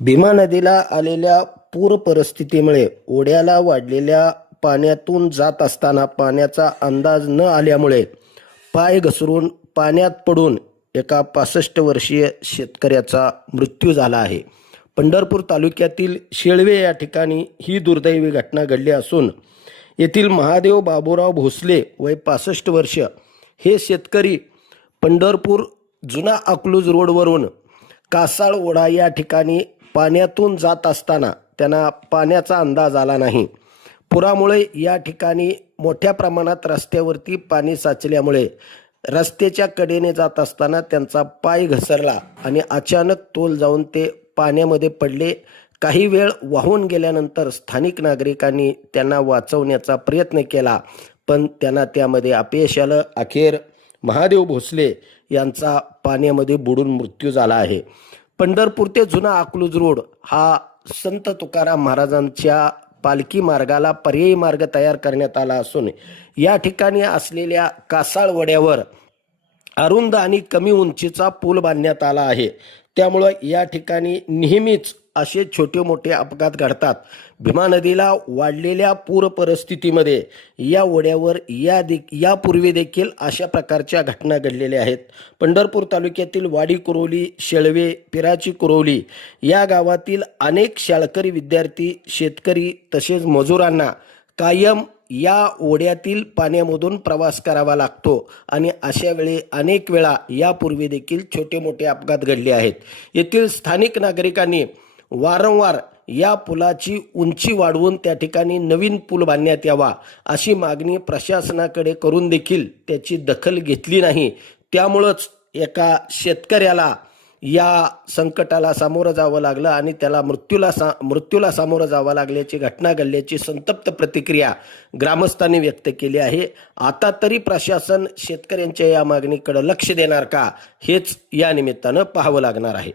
भीमा नदीला आलेल्या पूर परिस्थितीमुळे ओढ्याला वाढलेल्या पाण्यातून जात असताना पाण्याचा अंदाज न आल्यामुळे पाय घसरून पाण्यात पडून एका 65 वर्षीय शेतकऱ्याचा मृत्यू झाला आहे. पंढरपूर तालुक्यातील शेळवे या ठिकाणी ही दुर्दैवी घटना घडली असून येथील महादेव बाबूराव भोसले वय 65 वर्ष हे शेतकरी पंढरपूर जुना अकलूज रोडवरून कासाळ ओढा या ठिकाणी पाण्यातून जात असताना त्यांना पाण्याचा अंदाज आला नाही. पुरामुळे या ठिकाणी मोठ्या प्रमाणात रस्त्यावरती पाणी साचल्यामुळे रस्त्याच्या कडेने जात असताना त्यांचा पाय घसरला आणि अचानक तोल जाऊन ते पाण्यामध्ये पडले. काही वेळ वाहून गेल्यानंतर स्थानिक नागरिकांनी त्यांना वाचवण्याचा प्रयत्न केला, पण त्यांना त्यामध्ये अपयश आलं. अखेर महादेव भोसले यांचा पाण्यामध्ये बुडून मृत्यू झाला आहे. पंढरपूर ते जुना अकलूज रोड हा संत तुकाराम महाराजांच्या पालखी मार्गाला पर्यायी मार्ग तयार करण्यात आला असून या ठिकाणी असलेल्या कासाळ वड्यावर अरुंद आणि कमी उंचीचा पूल बांधण्यात आला आहे. त्यामुळं या ठिकाणी नेहमीच असे छोटे मोठे अपघात घडतात. भीमा नदीला वाढलेल्या पूर परिस्थितीमध्ये या ओढ्यावर यापूर्वी देखील अशा प्रकारच्या घटना घडलेल्या आहेत. पंढरपूर तालुक्यातील वाडी कुरोली, शेळवे, पिराची कुरोली या गावातील अनेक शाळकरी विद्यार्थी, शेतकरी तसेच मजुरांना कायम या ओढ्यातील पाण्यामधून प्रवास करावा लागतो आणि अशा वेळी अनेक वेळा यापूर्वी देखील छोटे मोठे अपघात घडले आहेत. येथील स्थानिक नागरिकांनी वारंवार या पुलाची उंची वाढवून त्या ठिकाणी नवीन पूल बांधण्यात यावा अशी मागणी प्रशासनाकडे करून देखील त्याची दखल घेतली नाही. त्यामुळंच एका शेतकऱ्याला या संकटाला सामोरं जावं लागलं आणि त्याला मृत्यूला सामोरं जावं लागल्याची घटना घडल्याची संतप्त प्रतिक्रिया ग्रामस्थांनी व्यक्त केली आहे. आता तरी प्रशासन शेतकऱ्यांच्या या मागणीकडे लक्ष देणार का, हेच या निमित्तानं पाहावं लागणार आहे.